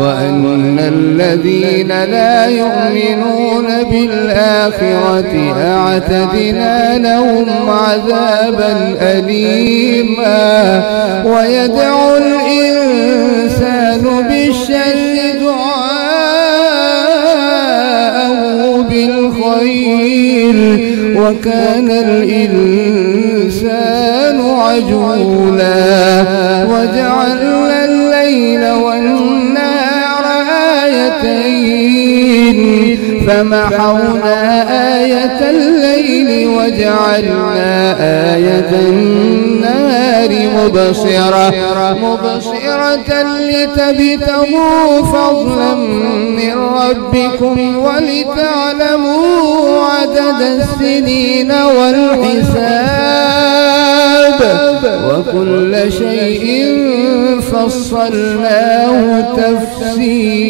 وأن الذين لا يؤمنون بالآخرة أعتدنا لهم عذابا أليما ويدعو الإنسان بالشر دعاءه بالخير وكان الإنسان عجولا وجعلنا الليل والنهار آيتين فمحونا آية الليل وجعلنا آية النهار مبصرة لتبتغوا فضلا من ربكم ولتعلموا عدد السنين والحساب وكل شيء فصلناه تفصيلا.